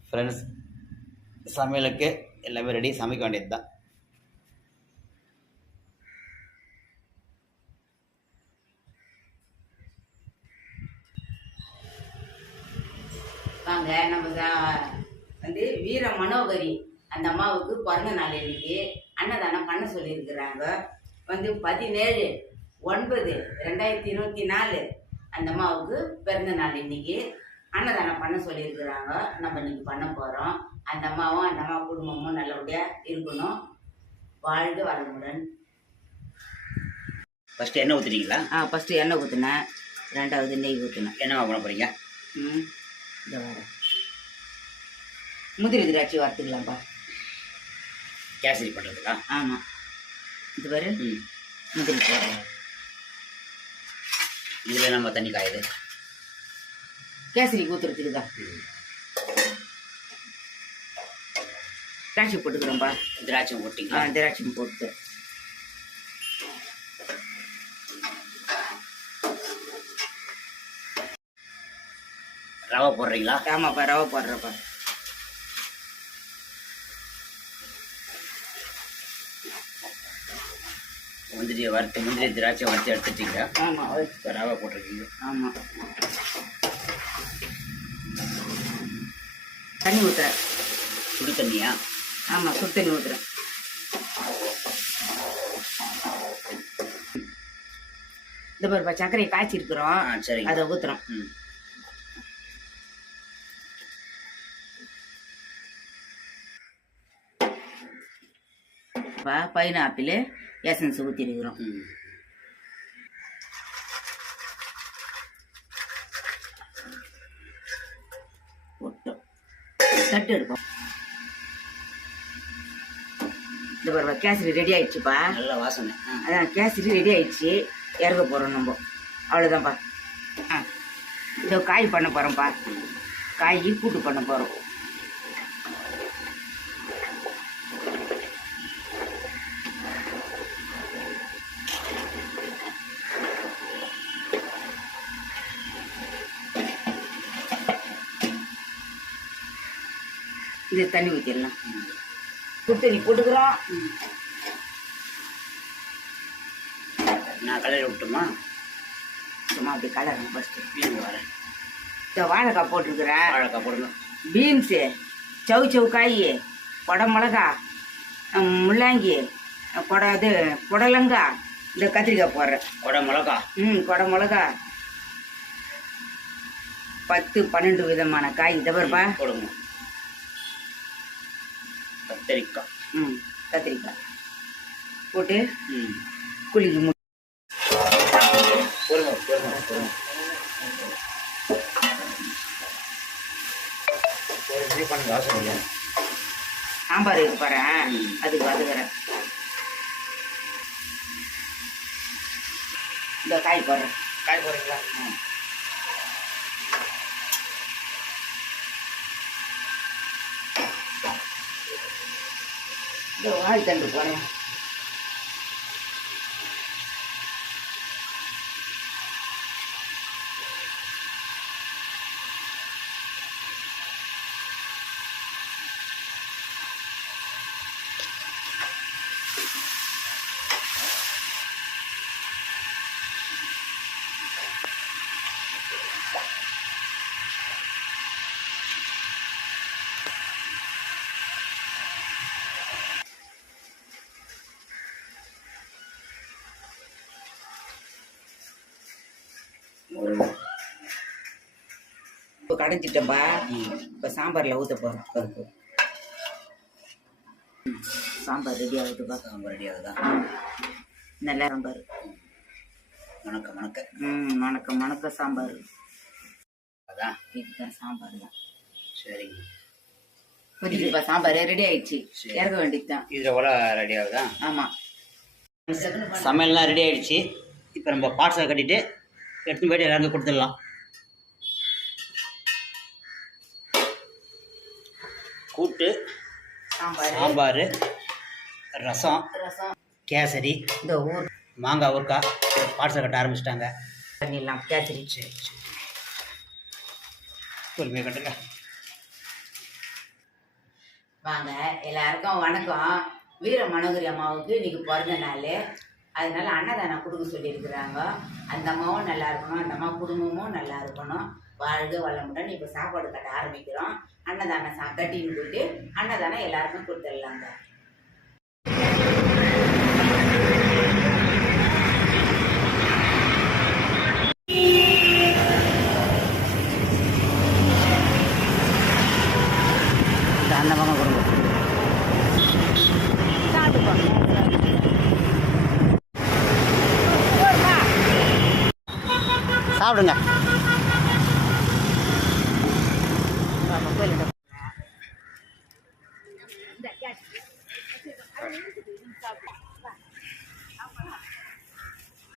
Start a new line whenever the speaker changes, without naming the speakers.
Friends, சமையலுக்கு எல்லாமே ready, சமைக்க வேண்டியது தான்.
வாங்க, நம்ம வந்து வீர மனோகரி அந்த அம்மாவுக்கு பிறந்த நாள் இன்னைக்கு அன்னதானம் பண்ண சொல்லியிருக்கிறாங்க. வந்து 17/9/2024 அந்த அம்மாவுக்கு பிறந்த நாள் இன்னைக்கு அன்னதானம் பண்ண சொல்லியிருக்கிறாங்க. நம்ம இன்னைக்கு பண்ண போகிறோம். அந்த அம்மாவும் அந்த அம்மா குடும்பமும் நல்லபடியாக இருக்கணும். வாழ்க வளமுடன்.
ஃபஸ்ட்டு எண்ணெய் ஊற்றுறீங்களா?
ஃபஸ்ட்டு எண்ணெய் ஊற்றினேன், ரெண்டாவது நெய் ஊற்றினேன்.
என்னவா பண்ண போகிறீங்க?
இந்த வர முதிரி திராட்சை வறுத்துக்கலாம்ப்பா.
கேசரி பண்ணுறதுக்கா?
ஆமாம், இது பாரு முதிரி போடுறோம்.
இதில் நம்ம தண்ணி காயுது
கேசரி ஊற்றுறதுக்கு தான். திராட்சை போட்டுக்கிறோம்ப்பா.
திராட்சை போட்டிங்களா?
திராட்சை போட்டு
ரவை போடுறீங்களா?
ஆமாப்பா, ரவை போடுறப்பா.
முந்திரி திராட்சை வறுத்து எடுத்துட்டீங்க.
ஆமாம்,
இப்போ ரவை போட்டிருக்கீங்க.
ஆமாம், தண்ணி ஊற்றுறேன்.
சுடு தண்ணியா?
ஆமாம், சுடு தண்ணி ஊற்றுறேன். இந்த பாருப்பா, சர்க்கரையை காய்ச்சிருக்கிறோம்.
சரி,
அதை ஊற்றுறோம். பைனாப்பிள் எசன்ஸ் ஊற்றிருக்கிறோம். போட்டோம், தட்டு எடுப்போம். இந்த பாருப்பா, கேசரி ரெடி ஆயிடுச்சுப்பா.
நல்ல வாசனை.
அதான் கேசரி ரெடி ஆயிடுச்சு. இறக்க போகிறோம் நம்ம. அவ்வளோதான்ப்பா. இதோ காய் பண்ண போகிறோம்ப்பா. காய் கூட்டு பண்ண போகிறோம். இது தண்ணி ஊற்றிடலாம். சுடு தண்ணி போட்டுக்கிறோம்.
நான் கலரி விட்டுமா?
சும்மா அப்படி கலருங்க ஃபஸ்ட்டு.
வரேன்.
வாழைக்காய் போட்டிருக்கிறேன்.
வாழைக்காய் போடுங்க.
பீன்ஸு, சவு காய், கொடை மிளகா, முள்ளாங்கி, புடலங்காய், இந்த கத்திரிக்காய் போடுறேன்.
கொடை மிளகா?
கொடை மிளகா, 10-12 விதமான காய். இதை பாருப்பா
போடுங்க. கத்திரிக்காய்.
கத்திரிக்காய் போட்டு குளிக்கு சாம்பார் இருக்கு பாரு, அதுக்கு வதக்குறேன். இந்த காய் போடுறேன்.
காய் போடுறீங்களா?
இந்த வாழைத்தண்டு போடுறேன். இப்போ கடைஞ்சிட்டேன்பா. இப்போ சாம்பாரில் ஊற்ற போகிறோம். பருப்பு சாம்பார் ரெடி ஆகுதுப்பா.
சாம்பார் ரெடி ஆகுதா?
நல்ல சாம்பார்.
மணக்க மணக்க.
மணக்க மணக்க சாம்பார்.
அதான்
இதுதான் சாம்பார் தான்.
சரிங்க.
கொதிக்குதுப்பா, சாம்பார் ரெடி ஆயிடுச்சு. இறக்க வேண்டியது தான்.
இதில் கூட ரெடி ஆகுதா?
ஆமாம்,
சமையல்லாம் ரெடி ஆகிடுச்சு. இப்போ நம்ம பார்சல் கட்டிட்டு எடுத்து போய்ட்டு எல்லாருக்கும் கொடுத்துடலாம். கூட்டு, சாம்பார், ரசம், கேசரி,
இந்த ஊர்
மாங்காய் ஊறுக்காய் பார்சல் கட்ட ஆரம்பிச்சிட்டாங்க.
பண்ணிடலாம் கேசரி.
சரி, பொறுமையாக கட்டுங்க.
வாங்க எல்லாருக்கும் வணக்கம். வீர மனோகரி அம்மாவுக்கு இன்னைக்கு பிறந்த நாள். அதனால அன்னதானம் கொடுக்க சொல்லியிருக்கிறாங்க. அந்த அம்மாவும் நல்லா இருக்கணும், அந்த அம்மா குடும்பமும் நல்லா இருக்கணும். வாழ்க வளமுடன். இப்போ சாப்பாடு கட்ட ஆரம்பிக்கிறோம். அன்னதானம் கட்டின்னு போயிட்டு அன்னதானம் எல்லாருக்கும் கொடுத்துடலாங்க.
அந்த பக்கம் கொடுங்க. சாப்பிடுங்க.